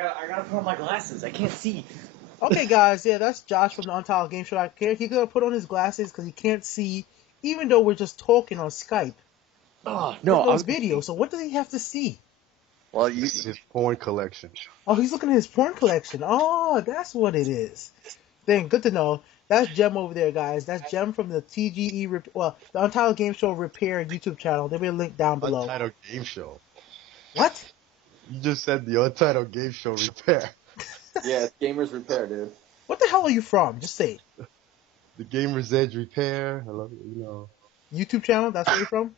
I gotta put on my glasses. I can't see. Okay, guys, yeah, that's Josh from the Untitled Game Show. He's gonna put on his glasses because he can't see, even though we're just talking on Skype. Oh There's no, no video, so what does he have to see? Well, This is his porn collection. Oh, he's looking at his porn collection. Oh, that's what it is. Then, good to know. That's Jem over there, guys. That's Jem from the the Untitled Game Show Repair YouTube channel. There'll be a link down below. Untitled Game Show. What? You just said the Untitled Game Show Repair. Yeah, it's Gamers Repair, dude. What the hell are you from? Just say it. The Gamer's Edge Repair. I love it, YouTube channel? That's where you're from?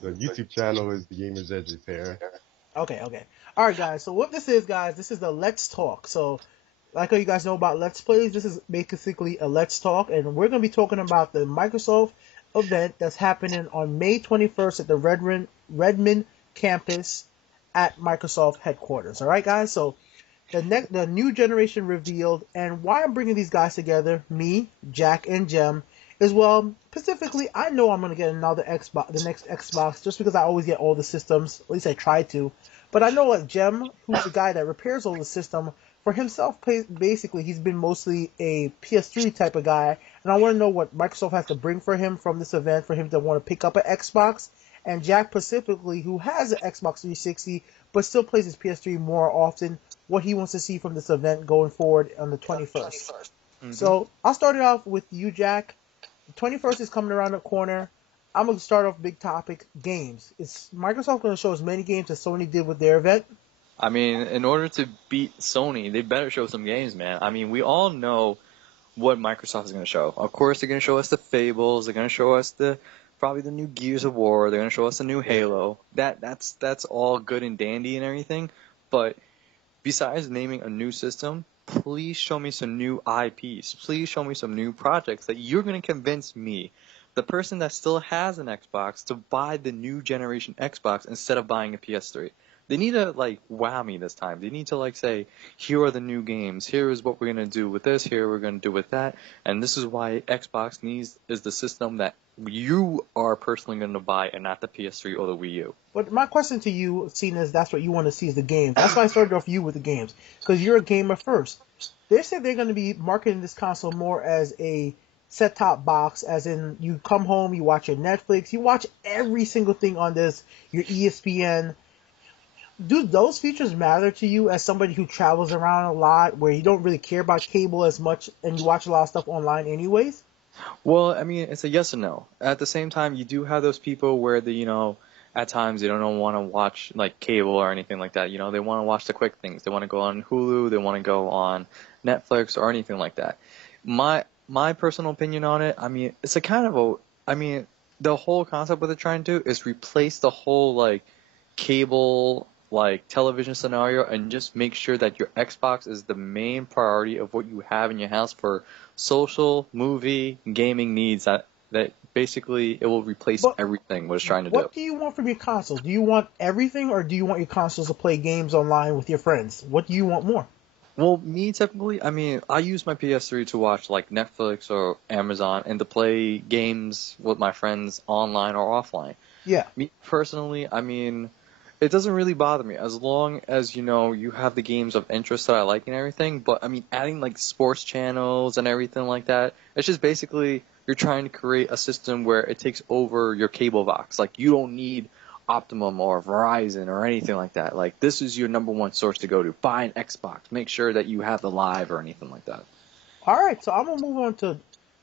The YouTube channel is the Gamer's Edge Repair. Okay. All right, guys. So what this is, guys, this is the Let's Talk. So, like how you guys know about Let's Plays, this is basically a Let's Talk, and we're going to be talking about the Microsoft event that's happening on May 21st at the Redmond campus at Microsoft headquarters. All right, guys. So the new generation revealed, and why I'm bringing these guys together, me, Jack, and Jem, is, well, specifically, I know I'm going to get another Xbox, the next Xbox, just because I always get all the systems. At least I try to. But I know, like, Jem, who's the guy that repairs all the system, for himself, basically, he's been mostly a PS3 type of guy. And I want to know what Microsoft has to bring for him from this event for him to want to pick up an Xbox. And Jack, specifically, who has an Xbox 360, but still plays his PS3 more often, what he wants to see from this event going forward on the 21st. Mm-hmm. So I'll start it off with you, Jack. The 21st is coming around the corner. I'm going to start off big topic, games. Is Microsoft going to show as many games as Sony did with their event? I mean, in order to beat Sony, they better show some games, man. I mean, we all know what Microsoft is going to show. Of course, they're going to show us the Fables. They're going to show us probably the new Gears of War. They're going to show us the new Halo. That's all good and dandy and everything. But besides naming a new system, please show me some new IPs. Please show me some new projects that you're going to convince me, the person that still has an Xbox, to buy the new generation Xbox instead of buying a PS3. They need to, like, wow me this time. They need to, like, say, here are the new games. Here is what we're going to do with this. Here we're going to do with that. And this is why Xbox is the system that you are personally going to buy and not the PS3 or the Wii U. But my question to you, seeing as that's what you want to see, is the games. That's why I started off you with the games, because you're a gamer first. They said they're going to be marketing this console more as a set-top box, as in you come home, you watch your Netflix, you watch every single thing on this, your ESPN. Do those features matter to you as somebody who travels around a lot, where you don't really care about cable as much and you watch a lot of stuff online anyways? Well, I mean, it's a yes and no. At the same time, you do have those people where at times they don't want to watch like cable or anything like that. They want to watch the quick things. They want to go on Hulu. They want to go on Netflix or anything like that. My personal opinion on it, I mean, it's the whole concept what they're trying to do is replace the whole like cable like television scenario and just make sure that your Xbox is the main priority of what you have in your house for social, movie, gaming needs. That basically it will replace everything what it's trying to do. What do you want from your console? Do you want everything, or do you want your consoles to play games online with your friends? What do you want more? Well, me typically, I mean, I use my PS3 to watch like Netflix or Amazon and to play games with my friends online or offline. Yeah. Me personally, I mean, it doesn't really bother me as long as, you have the games of interest that I like and everything. But, I mean, adding, like, sports channels and everything like that, it's just basically you're trying to create a system where it takes over your cable box. Like, you don't need Optimum or Verizon or anything like that. Like, this is your number one source to go to. Buy an Xbox. Make sure that you have the live or anything like that. All right, so I'm going to move on to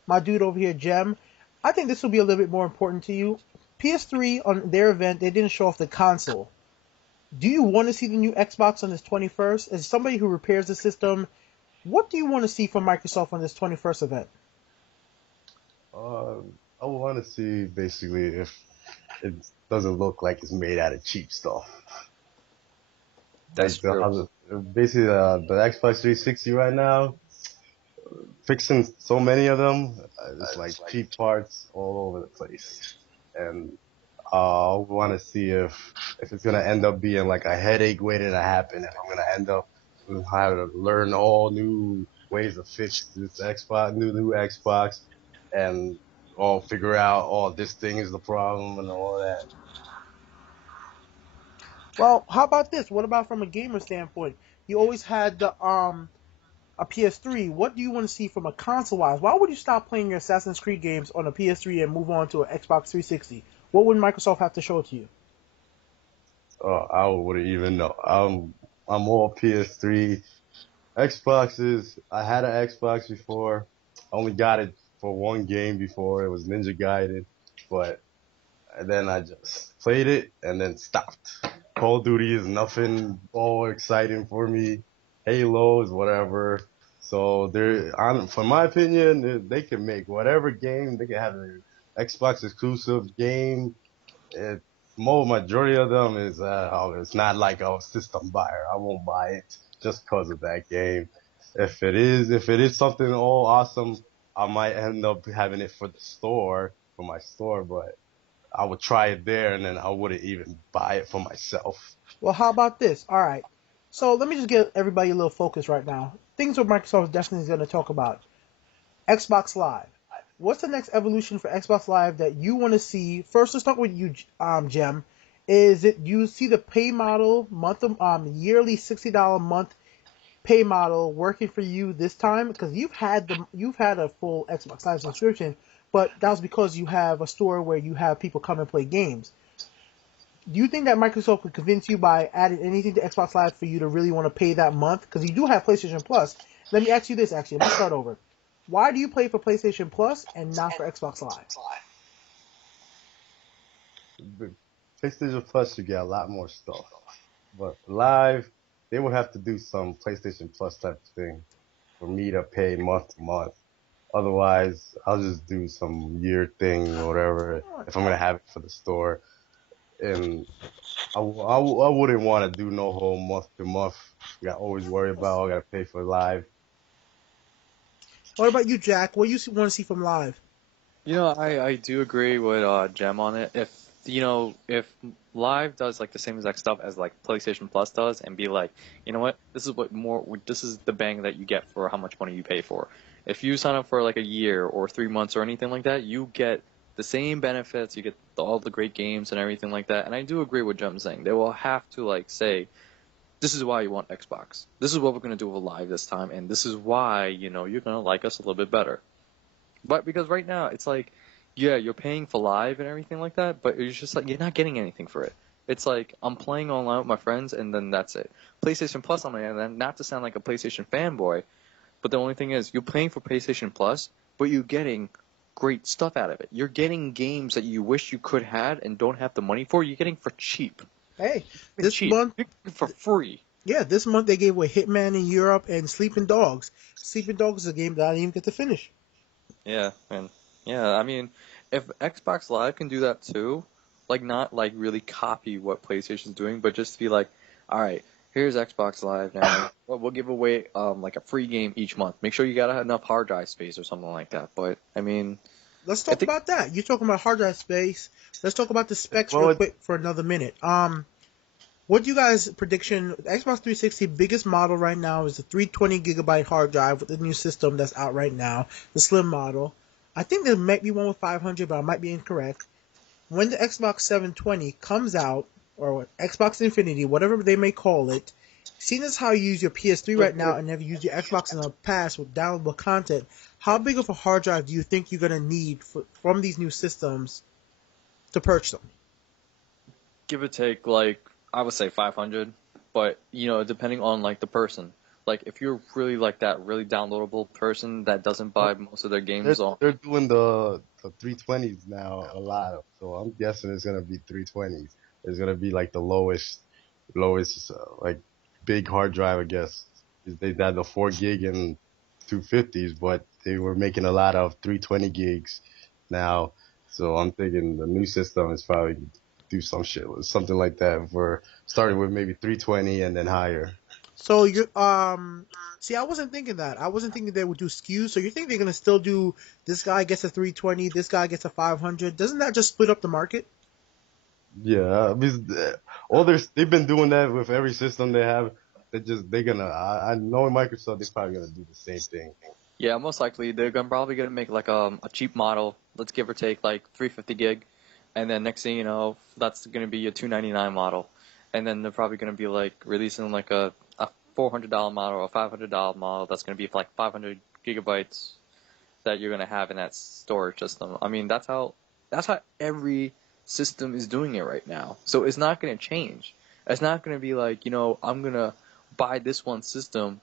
my dude over here, Jem. I think this will be a little bit more important to you. PS3, on their event, they didn't show off the console. Do you want to see the new Xbox on this 21st? As somebody who repairs the system, what do you want to see from Microsoft on this 21st event? I want to see basically if it doesn't look like it's made out of cheap stuff. That's true. Basically, the Xbox 360 right now, fixing so many of them, it's like cheap parts all over the place. And I want to see if it's going to end up being like a headache waiting to happen, if I'm going to end up having to learn all new ways to fix this Xbox, new Xbox, and figure out, this thing is the problem and all that. Well, how about this? What about from a gamer standpoint? You always had the a PS3. What do you want to see from a console-wise? Why would you stop playing your Assassin's Creed games on a PS3 and move on to an Xbox 360? What would Microsoft have to show to you? I wouldn't even know. I'm all PS3. Xboxes. I had an Xbox before. I only got it for one game before. It was Ninja Gaiden, but then I just played it and then stopped. Call of Duty is nothing all exciting for me. Halo is whatever. So for my opinion, they can make whatever game. They can have an Xbox exclusive game. It, majority of them is, it's not like a system buyer. I won't buy it just because of that game. If it is something all awesome, I might end up having it for my store, but I would try it there and then I wouldn't even buy it for myself. Well, how about this? All right. So let me just get everybody a little focus right now. Things what Microsoft definitely is going to talk about. Xbox Live. What's the next evolution for Xbox Live that you want to see? First, let's start with you, Jem. Is it you see the pay model yearly $60 a month pay model working for you this time? Because you've had a full Xbox Live subscription, but that was because you have a store where you have people come and play games. Do you think that Microsoft could convince you by adding anything to Xbox Live for you to really want to pay that month? Because you do have PlayStation Plus. Let me ask you this, actually. Let's start over. Why do you play for PlayStation Plus and not for Xbox Live? But PlayStation Plus, you get a lot more stuff. But Live, they would have to do some PlayStation Plus type of thing for me to pay month to month. Otherwise, I'll just do some year thing or whatever if I'm going to have it for the store. And I wouldn't want to do no whole month to month. You got to always worry about, I got to pay for Live. What about you, Jack? What do you want to see from Live? I do agree with Jem on it. If Live does like the same exact stuff as like PlayStation Plus does, and be like, you know what, this is the bang that you get for how much money you pay for. If you sign up for like a year or 3 months or anything like that, you get the same benefits, you get all the great games and everything like that. And I do agree with Jem saying they will have to like say, this is why you want Xbox. This is what we're gonna do with Live this time, and this is why you're gonna like us a little bit better. But because right now it's like, yeah, you're paying for Live and everything like that, but it's just like you're not getting anything for it. It's like I'm playing online with my friends and then that's it. PlayStation Plus on the other hand, not to sound like a PlayStation fanboy, but the only thing is you're paying for PlayStation Plus, but you're getting great stuff out of it. You're getting games that you wish you could have and don't have the money for. You're getting for cheap. Hey, this month for free. Yeah, this month they gave away Hitman in Europe and Sleeping Dogs. Sleeping Dogs is a game that I didn't even get to finish. Yeah, man. Yeah, I mean, if Xbox Live can do that too, like not like really copy what PlayStation's doing, but just be like, all right, here's Xbox Live now. We'll give away like a free game each month. Make sure you got enough hard drive space or something like that. But I mean, let's talk about that. You're talking about hard drive space. Let's talk about the specs real quick for another minute. What do you guys prediction? The Xbox 360 biggest model right now is the 320 gigabyte hard drive with the new system that's out right now, the slim model. I think there might be one with 500, but I might be incorrect. When the Xbox 720 comes out, or Xbox Infinity, whatever they may call it, seeing as how you use your PS3 right now and never used your Xbox in the past with downloadable content, how big of a hard drive do you think you're going to need from these new systems to purchase them? Give or take, like, I would say 500, but, depending on, like, the person. Like, if you're really, like, that really downloadable person that doesn't buy most of their games They're doing the 320s now a lot, so I'm guessing it's going to be 320s. It's going to be, like, the lowest, like, big hard drive, I guess. They had the 4 gig and 250s, but they were making a lot of 320 gigs now, so I'm thinking the new system is probably do some shit, something like that, for starting with maybe 320 and then higher. So you see, I wasn't thinking that. I wasn't thinking they would do SKUs. So you think they're gonna still do this guy gets a 320, this guy gets a 500? Doesn't that just split up the market? Yeah, because they've been doing that with every system they have. I know in Microsoft they're probably gonna do the same thing. Yeah, most likely they're probably gonna make like a cheap model. Let's give or take like 350 gig, and then next thing you know, that's gonna be a 299 model. and then they're probably going to be like releasing like a $400 model or a $500 model that's going to be for like 500 gigabytes that you're going to have in that storage system. I mean, that's how every system is doing it right now. So it's not going to change. It's not going to be like, I'm going to buy this one system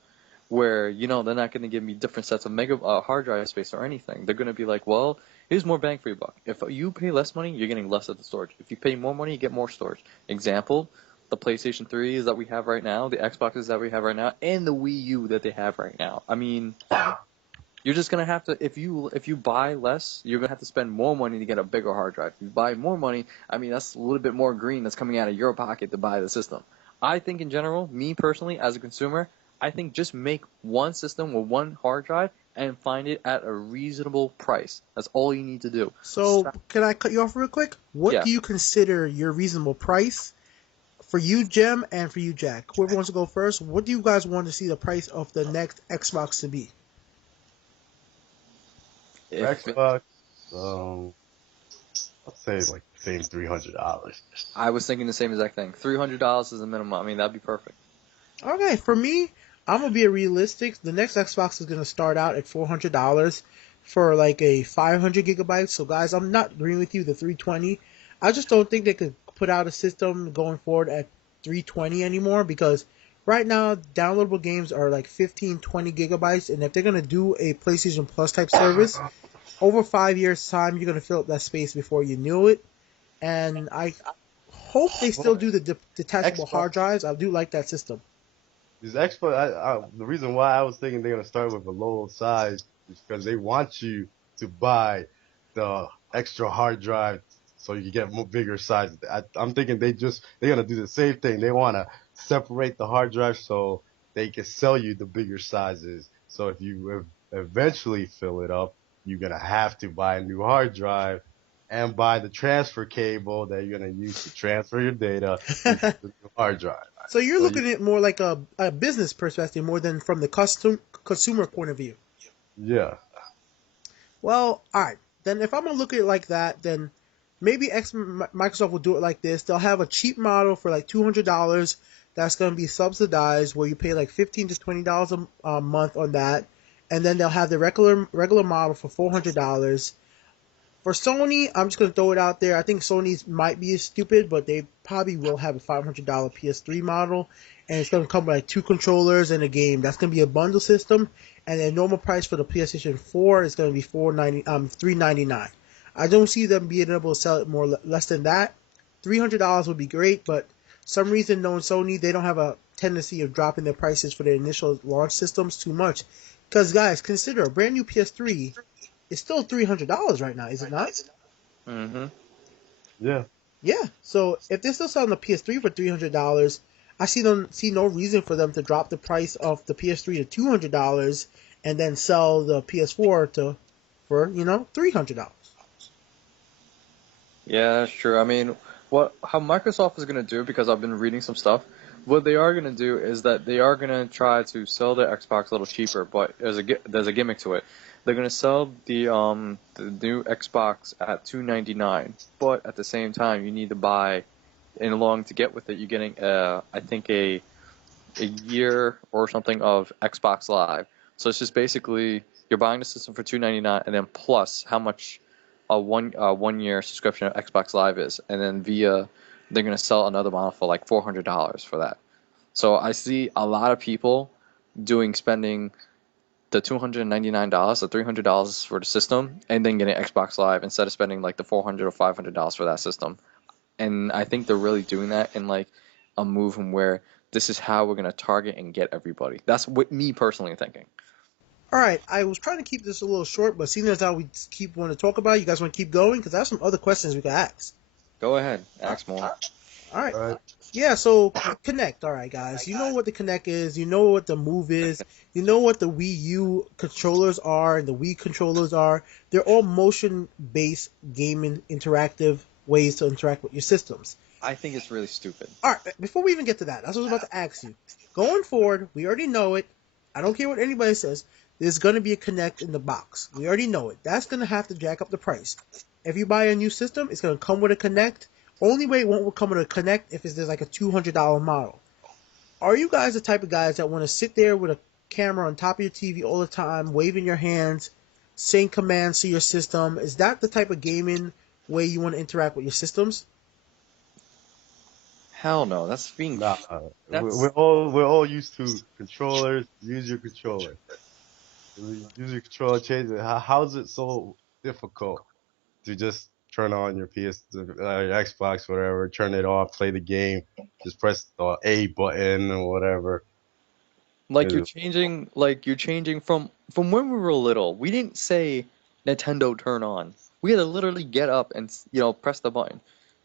where, they're not going to give me different sets of hard drive space or anything. They're going to be like, well, here's more bang for your buck. If you pay less money, you're getting less of the storage. If you pay more money, you get more storage. Example, the PlayStation 3s that we have right now, the Xboxes that we have right now, and the Wii U that they have right now. I mean, you're just gonna have to, if you buy less, you're gonna have to spend more money to get a bigger hard drive. If you buy more money, I mean, that's a little bit more green that's coming out of your pocket to buy the system. I think in general, me personally, as a consumer, I think just make one system with one hard drive and find it at a reasonable price. That's all you need to do. So, can I cut you off real quick? What do you consider your reasonable price? For you, Jem, and for you, Jack. Whoever wants to go first, what do you guys want to see the price of the next Xbox to be? Xbox, I'd say like the same $300. I was thinking the same exact thing. $300 is the minimum. I mean, that'd be perfect. Okay, for me, I'm gonna be realistic. The next Xbox is gonna start out at $400 for like a 500 gigabytes. So, guys, I'm not agreeing with you. The 320. I just don't think they could put out a system going forward at 320 anymore, because right now downloadable games are like 15, 20 gigabytes, and if they're gonna do a PlayStation Plus type service, over 5 years time, you're gonna fill up that space before you knew it. And I hope they still do the detachable hard drives. I do like that system. These Xbox, the reason why I was thinking they're gonna start with a low size is because they want you to buy the extra hard drive so you can get more bigger size. I'm thinking they're gonna do the same thing. They wanna separate the hard drive so they can sell you the bigger sizes. So if you eventually fill it up, you're gonna have to buy a new hard drive and buy the transfer cable that you're gonna use to transfer your data into the new hard drive. So you're looking at it more like a business perspective more than from the consumer point of view. Yeah. Well, all right. Then if I'm gonna look at it like that, then maybe Microsoft will do it like this. They'll have a cheap model for like $200 that's going to be subsidized, where you pay like $15 to $20 a month on that, and then they'll have the regular model for $400. For Sony, I'm just going to throw it out there. I think Sony's might be stupid, but they probably will have a $500 PS3 model, and it's going to come with like 2 controllers and a game. That's going to be a bundle system, and the normal price for the PlayStation 4 is going to be $399. I don't see them being able to sell it less than that. $300 would be great, but some reason, knowing Sony, they don't have a tendency of dropping their prices for their initial launch systems too much. Because, guys, consider a brand new PS3 is still $300 right now, is it not? Mm-hmm. Yeah. Yeah. So if they're still selling the PS3 for $300, I see no reason for them to drop the price of the PS3 to $200 and then sell the PS4 for $300. Yeah, that's true. I mean, how Microsoft is going to do, because I've been reading some stuff, what they are going to do is that they are going to try to sell their Xbox a little cheaper, but there's a gimmick to it. They're going to sell the new Xbox at $299, but at the same time, you need to buy, and along to get with it, you're getting I think a year or something of Xbox Live. So it's just basically you're buying the system for $299, and then plus how much a 1 year subscription of Xbox Live is, and then they're gonna sell another model for like $400 for that. So I see a lot of people spending the $299, the $300 for the system, and then getting Xbox Live instead of spending like the $400 or $500 for that system. And I think they're really doing that in like a move from where this is how we're gonna target and get everybody. That's what me personally thinking. All right, I was trying to keep this a little short, but seeing as how we keep wanting to talk about it, you guys want to keep going? Because I have some other questions we could ask. Go ahead, ask more. All right. Yeah, so Kinect. All right, guys. You know what the Kinect is. You know what the Move is. You know what the Wii U controllers are and the Wii controllers are. They're all motion-based gaming interactive ways to interact with your systems. I think it's really stupid. All right, before we even get to that, that's what I was about to ask you. Going forward, we already know it. I don't care what anybody says. There's going to be a Kinect in the box. We already know it. That's going to have to jack up the price. If you buy a new system, it's going to come with a Kinect, Only way it won't come with a Connect if there's like a $200 model. Are you guys the type of guys that want to sit there with a camera on top of your TV all the time, waving your hands, saying commands to your system? Is that the type of gaming way you want to interact with your systems? Hell no, that's being. Nah, That's we're all used to controllers. Use your controller. Use your controller. Change it. How is it so difficult to just turn on your your Xbox, whatever, turn it off, play the game, just press the A button or whatever. like you're changing from when we were little. We didn't say Nintendo turn on. We had to literally get up and press the button.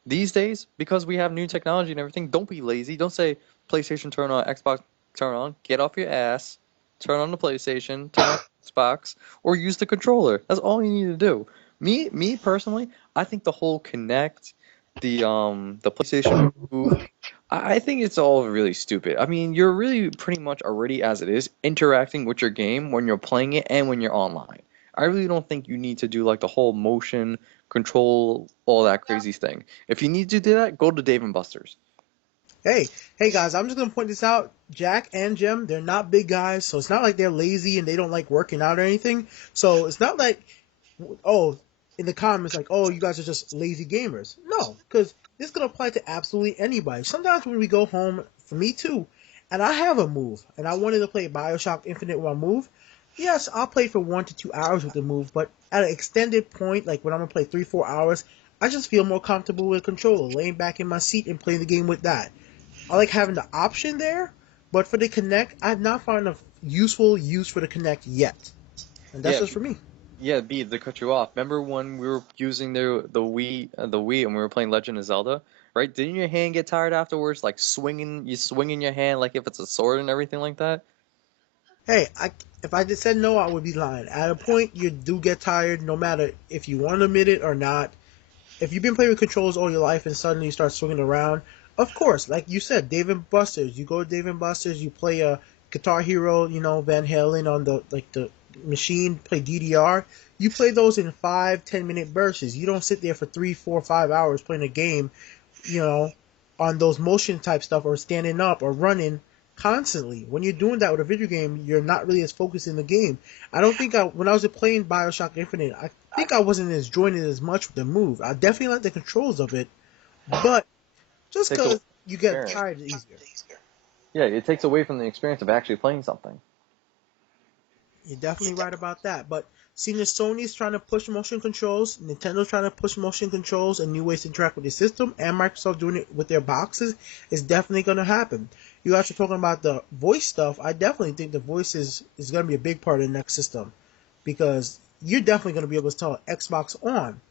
These days, because we have new technology and everything, don't be lazy. Don't say PlayStation turn on, Xbox turn on. Get off your ass, turn on the PlayStation, turn on Xbox, or use the controller. That's all you need to do. Me personally, I think the whole Connect, the PlayStation Move, I think it's all really stupid. I mean, you're really pretty much already as it is interacting with your game when you're playing it and when you're online. I really don't think you need to do like the whole motion control, all that crazy thing. If you need to do that, go to Dave and Buster's. Hey guys, I'm just gonna point this out. Jack and Jim, they're not big guys, so it's not like they're lazy and they don't like working out or anything. So it's not like, oh, in the comments like, oh, you guys are just lazy gamers. No, because this is gonna apply to absolutely anybody. Sometimes when we go home, for me too, and I have a move, and I wanted to play BioShock Infinite with my move. Yes, I'll play for 1 to 2 hours with the move, but at an extended point, like when I'm gonna play 3-4 hours, I just feel more comfortable with a controller, laying back in my seat and playing the game with that. I like having the option there, but for the Kinect, I've not found a useful use for the Kinect yet. And that's Yeah, just for me. yeah, B, to cut you off. Remember when we were using the Wii, and we were playing Legend of Zelda, right? Didn't your hand get tired afterwards, like swinging your hand like if it's a sword and everything like that? Hey, if I just said no, I would be lying. At a point, you do get tired, no matter if you want to admit it or not. If you've been playing with controls all your life and suddenly you start swinging around, of course, like you said, Dave and Buster's. You go to Dave and Buster's, you play a Guitar Hero, Van Halen on the machine, play DDR. You play those in 5-10 minute bursts. You don't sit there for 3-4-5 hours playing a game, you know, on those motion type stuff or standing up or running constantly. When you're doing that with a video game, you're not really as focused in the game. I don't think when I was playing BioShock Infinite, I think I wasn't as joined in as much with the move. I definitely like the controls of it, but just Takes away because from you the get experience. tired easier. Yeah, it takes away from the experience of actually playing something. You're definitely right about that. But seeing as Sony's trying to push motion controls, Nintendo's trying to push motion controls and new ways to interact with the system, and Microsoft doing it with their boxes, is definitely going to happen. You guys are talking about the voice stuff. I definitely think the voice is going to be a big part of the next system, because you're definitely going to be able to tell Xbox on.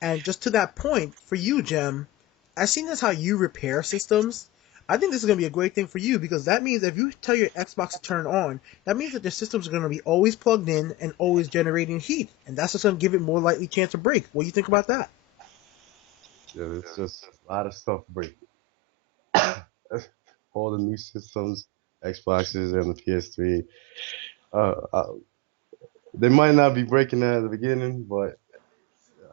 And just to that point, for you, Jem, I've seen this how you repair systems. I think this is going to be a great thing for you, because that means if you tell your Xbox to turn on, that means that the systems are going to be always plugged in and always generating heat. And that's just going to give it more likely chance to break. What do you think about that? Yeah, it's just a lot of stuff breaking. All the new systems, Xboxes and the PS3, uh, uh, they might not be breaking that at the beginning, but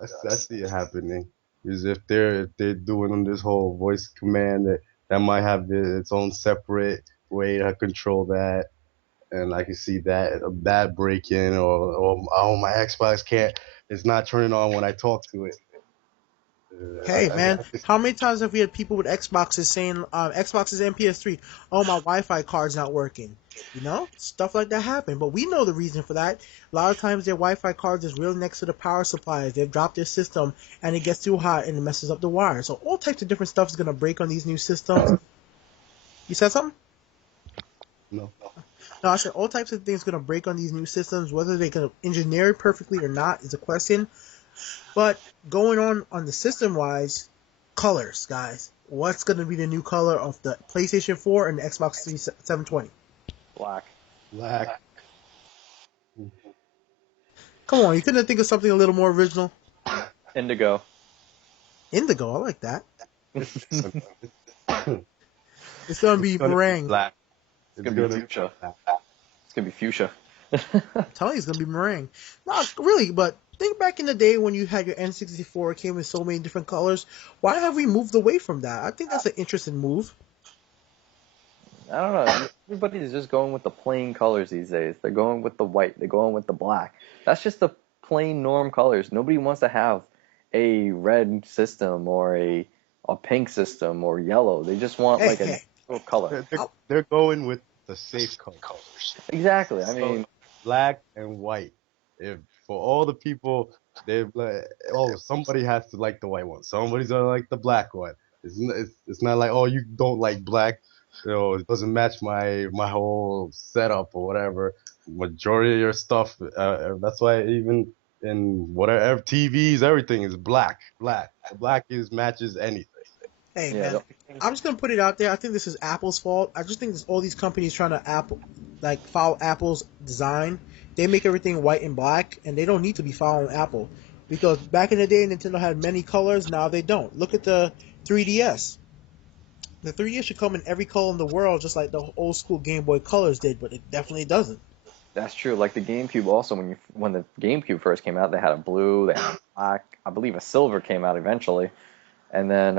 I see it happening. Because if they're doing this whole voice command, that might have its own separate way to control that, and I can see that breaking, or oh, my Xbox can't, it's not turning on when I talk to it. Hey, man, I can how many times have we had people with Xboxes saying, Xboxes and PS3, oh, my Wi-Fi card's not working? Stuff like that happen. But we know the reason for that. A lot of times their Wi-Fi cards is real next to the power supplies. They've dropped their system and it gets too hot and it messes up the wire. So all types of different stuff is going to break on these new systems. You said something? no. No, I said all types of things are going to break on these new systems. Whether they can engineer it perfectly or not is a question. But going on the system-wise, colors, guys. What's going to be the new color of the PlayStation 4 and the Xbox 720? Black. Black. Come on, you couldn't think of something a little more original? Indigo. Indigo, I like that. It's It's going to be It's gonna be meringue. black. gonna be fuchsia. It's gonna be fuchsia. I'm telling you, it's gonna be meringue. Not really, but think back in the day when you had your N64, it came in so many different colors. Why have we moved away from that? I think that's an interesting move. I don't know. Everybody's just going with the plain colors these days. They're going with the white. They're going with the black. That's just the plain norm colors. Nobody wants to have a red system or a pink system or yellow. They just want Hey, like a hey, neutral color. They're going with the safe colors. Exactly. I So mean, black and white. If for all the people, they're like, oh, somebody has to like the white one. Somebody's gonna like the black one. It's not like, oh, you don't like black. It doesn't match my whole setup or whatever. Majority of your stuff. That's why even in whatever TVs, everything is black. Black. The black is matches anything. hey, yeah. man. I'm just gonna put it out there. I think this is Apple's fault. I just think it's all these companies trying to follow Apple's design. They make everything white and black, and they don't need to be following Apple. Because back in the day, Nintendo had many colors. Now they don't. Look at the 3DS. The 3DS should come in every color in the world, just like the old school Game Boy Colors did, but it definitely doesn't. That's true. Like the GameCube also, when the GameCube first came out, they had a blue, they had a black, I believe a silver came out eventually, and then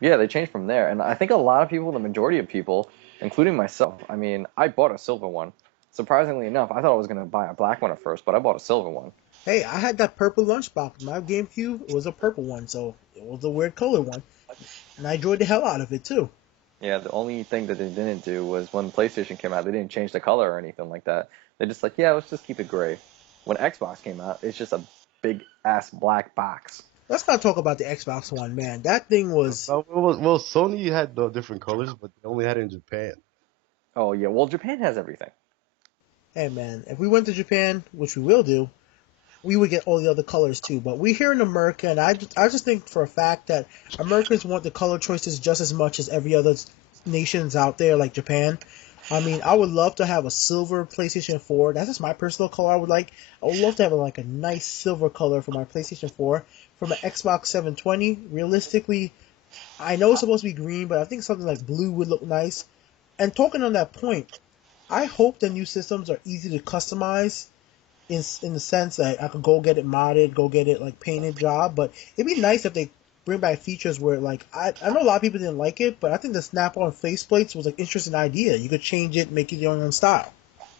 yeah, they changed from there. And I think a lot of people, the majority of people, including myself, I mean, I bought a silver one. Surprisingly enough, I thought I was gonna buy a black one at first, but I bought a silver one. Hey, I had that purple lunchbox. My GameCube was a purple one, so it was a weird color one. And I enjoyed the hell out of it, too. Yeah, the only thing that they didn't do was when PlayStation came out, they didn't change the color or anything like that. They just like, yeah, let's just keep it gray. When Xbox came out, it's just a big ass black box. Let's not talk about the Xbox One, man. That thing was... Well, Sony had the different colors, but they only had it in Japan. Oh yeah, well Japan has everything. Hey, man, if we went to Japan, which we will do, we would get all the other colors, too. But we here in America, and I just think for a fact that Americans want the color choices just as much as every other nations out there, like Japan. I mean, I would love to have a silver PlayStation 4. That's just my personal color I would like. I would love to have a nice silver color for my PlayStation 4. For my Xbox 720, realistically, I know it's supposed to be green, but I think something like blue would look nice. And talking on that point, I hope the new systems are easy to customize in the sense that I could go get it modded, go get it painted job. But it'd be nice if they bring back features where I know a lot of people didn't like it, but I think the snap-on faceplates was an interesting idea. You could change it, make it your own style.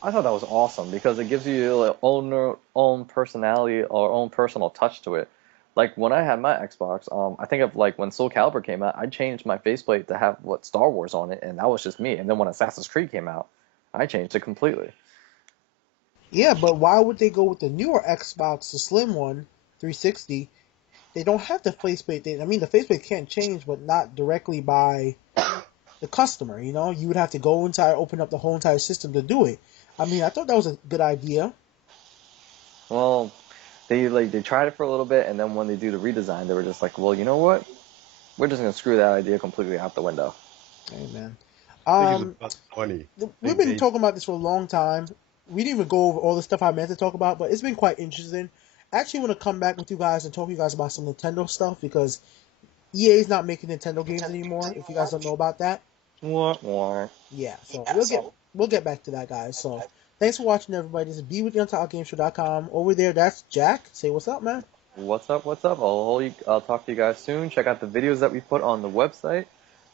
I thought that was awesome because it gives you like, own personality or own personal touch to it. Like when I had my Xbox, I think of like when Soul Calibur came out, I changed my faceplate to have what Star Wars on it, and that was just me. And then when Assassin's Creed came out, I changed it completely. Yeah, but why would they go with the newer Xbox, the slim one, 360? They don't have the faceplate. I mean, the faceplate can't change, but not directly by the customer. You know, you would have to go inside, open up the whole entire system to do it. I mean, I thought that was a good idea. Well, they tried it for a little bit, and then when they do the redesign, they were just like, well, you know what? We're just gonna screw that idea completely out the window. Amen. I think it's about money. We've been talking about this for a long time. We didn't even go over all the stuff I meant to talk about, but it's been quite interesting. I actually want to come back with you guys and talk to you guys about some Nintendo stuff because EA is not making Nintendo games anymore. If you guys don't know about that, yeah. So we'll get back to that, guys. So thanks for watching, everybody. This is B with the UntitledGameShow.com. Over there, that's Jack. Say what's up, man. What's up? What's up? I'll talk to you guys soon. Check out the videos that we put on the website.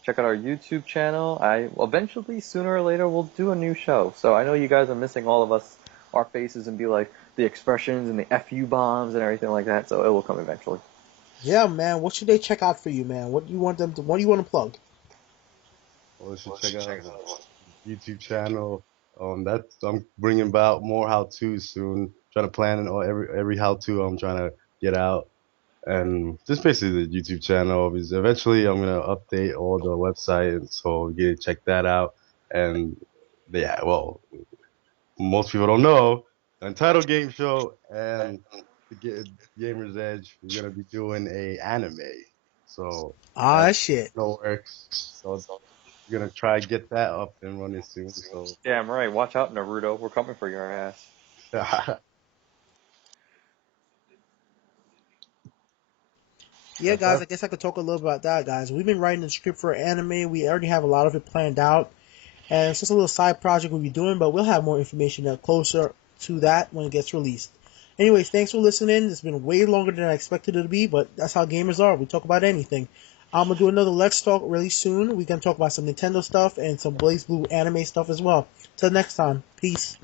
Check out our YouTube channel. I eventually, sooner or later, will do a new show. So I know you guys are missing all of us, our faces, and be like the expressions and the FU bombs and everything like that. So it will come eventually. Yeah, man. What should they check out for you, man? What do you want them to? What do you want to plug? Well, you should check out the YouTube channel. I'm bringing about more how-tos soon. Trying to plan every how-to I'm trying to get out. And just basically the YouTube channel. Because eventually, I'm gonna update all the website, so you can check that out. And yeah, well, most people don't know, the Untitled Game Show and the Gamer's Edge, we're gonna be doing a anime. So that's Shit. no works. So we're gonna try to get that up and running soon. So Damn right. Watch out, Naruto. We're coming for your ass. Yeah, guys, I guess I could talk a little about that, guys. We've been writing the script for anime. We already have a lot of it planned out. And it's just a little side project we'll be doing, but we'll have more information closer to that when it gets released. Anyways, thanks for listening. It's been way longer than I expected it to be, but that's how gamers are. We talk about anything. I'm going to do another Let's Talk really soon. We're going to talk about some Nintendo stuff and some Blaze Blue anime stuff as well. Till next time, peace.